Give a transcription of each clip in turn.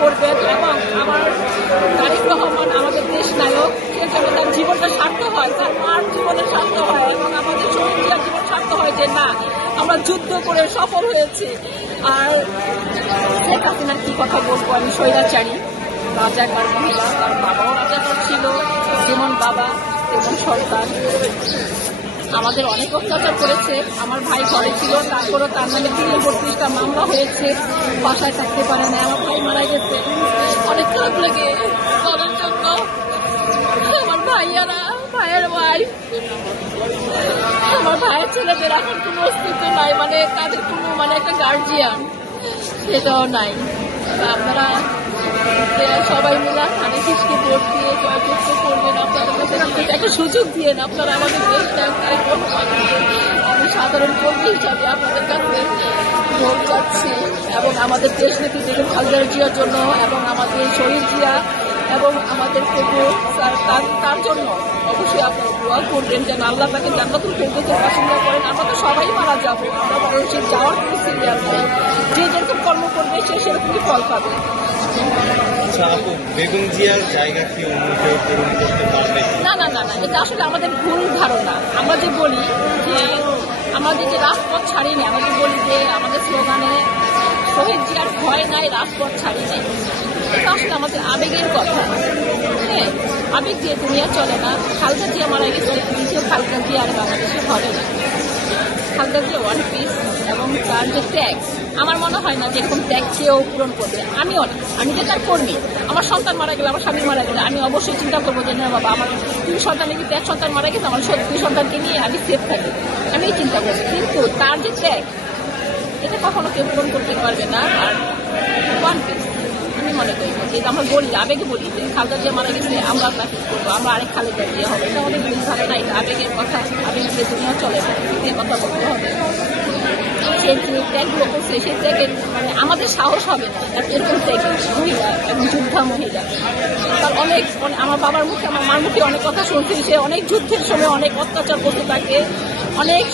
করবেন এবং আমার তারেক রহমান আমাদের দেশ নায়ক, সে যেন তার জীবনটা সার্থক হয়, তার মার জীবনের সার্থক হয় এবং আমাদের শহীদ জিয়ার জীবন সার্থক হয় যে না আমরা যুদ্ধ করে সফল হয়েছি। আর শেখ হাসিনার কি কথা বলবো, আমি স্বৈরাচারী রাজাকার মহিলা, তার বাবাও রাজাকার ছিল, যেমন বাবা তেমন সরকার আমাদের অনেক অত্যাচার করেছে। আমার ভাই ঘরে ছিল, তারপরও তার নামে ৩৩টা মামলা হয়েছে, বাসায় থাকতে পারে না, আমার ভাই মারা গেছে। অনেক খারাপ লাগে তাদের জন্য। আমার ভাইয়ারা, ভাইয়ের ওয়াইফ, আমার ভাইয়ের ছেলেদের এখন কোনো অস্তিত্ব নাই, মানে তাদের কোনো মানে একটা গার্জিয়ান সেটাও নাই। আপনারা সবাই মিলে ধানের শীষকে ভোট দিয়ে জয়যুক্ত করবেন, আপনাদের কাছে একটা সুযোগ দিয়ে আপনারা আমাদের দেশটা। আমি সাধারণ কর্মী হিসাবে আপনাদের কাছে ভোট চাচ্ছি এবং আমাদের দেশ নাকি বেগম খালেদা জিয়ার জন্য এবং আমাদের শহীদ জিয়া এবং আমাদের প্রভু তার জন্য অবশ্যই আপনারা দোয়া করবেন যেন আল্লাহ তাকে জান্নাতুল ফেরদৌসের বাসিন্দা করেন। আমরা তো সবাই মারা যাবো, আমরা মানুষের যাওয়ার কোনো সিরিয়াল নেই, যে যেরকম কর্ম করবে সে সেরকমই ফল পাবে। বেগম জিয়ার জায়গা কি অন্য কেউ পূরণ করতে পারবে? না না না না, এটা আসলে আমাদের ভুল ধারণা। আমরা যে বলি যে আমাদের যে রাজপথ ছাড়িনি, আমাদের বলি যে আমাদের স্লোগানে শহীদ জিয়ার ভয় নাই, রাজপথ ছাড়ি নাই, এটা আসলে আমাদের আবেগের কথা। হ্যাঁ, আবেগ দিয়ে দুনিয়া চলে না। খালেদা জিয়া মারা গেছে, নিজেও খালেদা জিয়া আর বাংলাদেশে ঘরে না। খালেদা জিয়া ওয়ান পিস এবং তার যে ত্যাগ, আমার মনে হয় না যে এরকম ত্যাগ কেউ পূরণ করবে। আমিও না, আমি যে তার কর্মী, আমার সন্তান মারা গেলে, আমার স্বামী মারা গেলে আমি অবশ্যই চিন্তা করবো যে না বাবা আমার 2 সন্তান কিন্তু 1 সন্তান মারা গেছে, আমার 2 সন্তানকে নিয়ে আমি সেফ থাকি, আমি এই চিন্তা করবো। কিন্তু তার যে ত্যাগ, এটা কখনো কেউ পূরণ করতে পারবে না। আর ওয়ান পিস আমি মনে করি যে আমরা বলি, আবেগে বলি যে খালেদা জিয়া মারা গেছে আমরা তাকে করবো, আমরা আরেক খালেদা জিয়া হবে, এটা আমাদের ভুল ধারণা। এটা আবেগের কথা, আবেগ দিয়ে দুনিয়া চলে না, এই কথা বলতে হবে। সে যে ত্যাগগুলো করছে সেই ত্যাগের মানে আমাদের সাহস হবে না এরকম ত্যাগের মহিলা এবং যোদ্ধা মহিলা। তার অনেক আমার বাবার মুখে, আমার মার মুখে অনেক কথা শুনছি, সে অনেক যুদ্ধের সময় অনেক অত্যাচার করতে থাকে,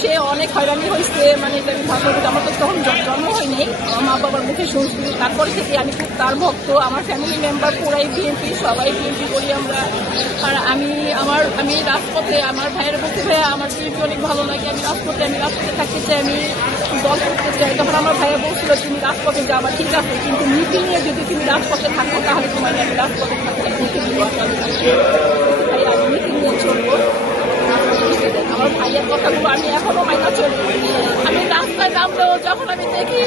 সে অনেক হয়রানি হয়েছে। মানে এটা আমি ভাববো, আমার তো তখন জন্ম হয়নি, আমার মা বাবার মুখে শুনছি। তারপরে থেকে আমি খুব তার ভক্ত, আমার ফ্যামিলি মেম্বার পুরাই বিএনপি, সবাই বিএনপি করি আমরা। আর আমি রাজপথে, আমার ভাইয়ের বলতে ভাইয়া আমার বিএনপি অনেক ভালো লাগে, আমি রাজপথে থাকতে চাই, আমি দল করতে চাই। তখন আমার ভাইয়া বলছিল তুমি রাজপথে যাবা, ঠিক আছে, কিন্তু মিটিংয়ে যদি তুমি রাজপথে থাকো তাহলে তোমার আমি রাজপথে থাকতে ভাই আমি মিটিং নিয়ে চলবো। আমার ভাইয়ের কথাগুলো আমি এখনো মাইনা চলি। আমি রাস্তায় নামলেও যখন আমি দেখি,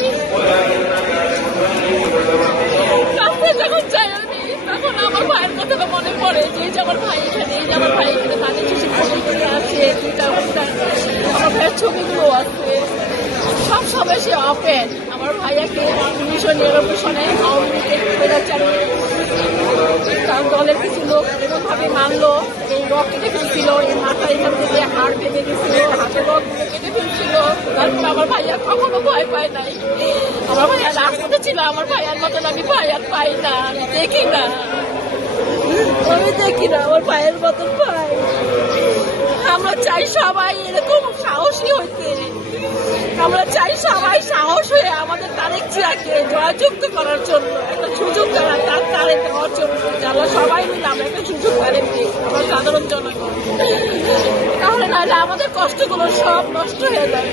রাস্তায় যখন যাই আমি, তখন আমার ভাইয়ের কথাটা মনে পড়ে যে এই যে আমার ভাই এখানে, এই যে আমার ভাই এখানে তাদের শেষে ছবিগুলো আছে, আমার ভাইয়ের ছবিগুলো আছে, সব সময় সে ওপেন। আমার ভাইয়াকে 1999 সনে আওয়ামী লীগের স্বৈরাচারী তার দলের কিছু লোক এরকমভাবে মারলো, এই রক কেটে ফেলছিল, এই মাথা এখান থেকে হাড় ভেঙে গেছিল, হাতের রকগুলো কেটে ফেলছিল। তারপর আমার ভাইয়া কখনো ভয় পায় নাই। আমার ভাইয়া রাস্তাতে ছিল, আমার ভাইয়ার মতন আমি ভাইয়ার পাই না, আমি দেখি না আমার ভাইয়ের মতন ভাই। আমরা চাই সবাই এরকম সাহসী হইতে, আমরা চাই সবাই সাহস হয়ে আমাদের তারেক জিয়াকে জয়যুক্ত করার জন্য একটা সুযোগ তারেক দেওয়ার জন্য, আমরা সবাই মিলে আমরা একটা সুযোগ তারেক দিই, আমরা সাধারণ জনগণ। তাহলে নাহলে আমাদের কষ্টগুলো সব নষ্ট হয়ে যাবে।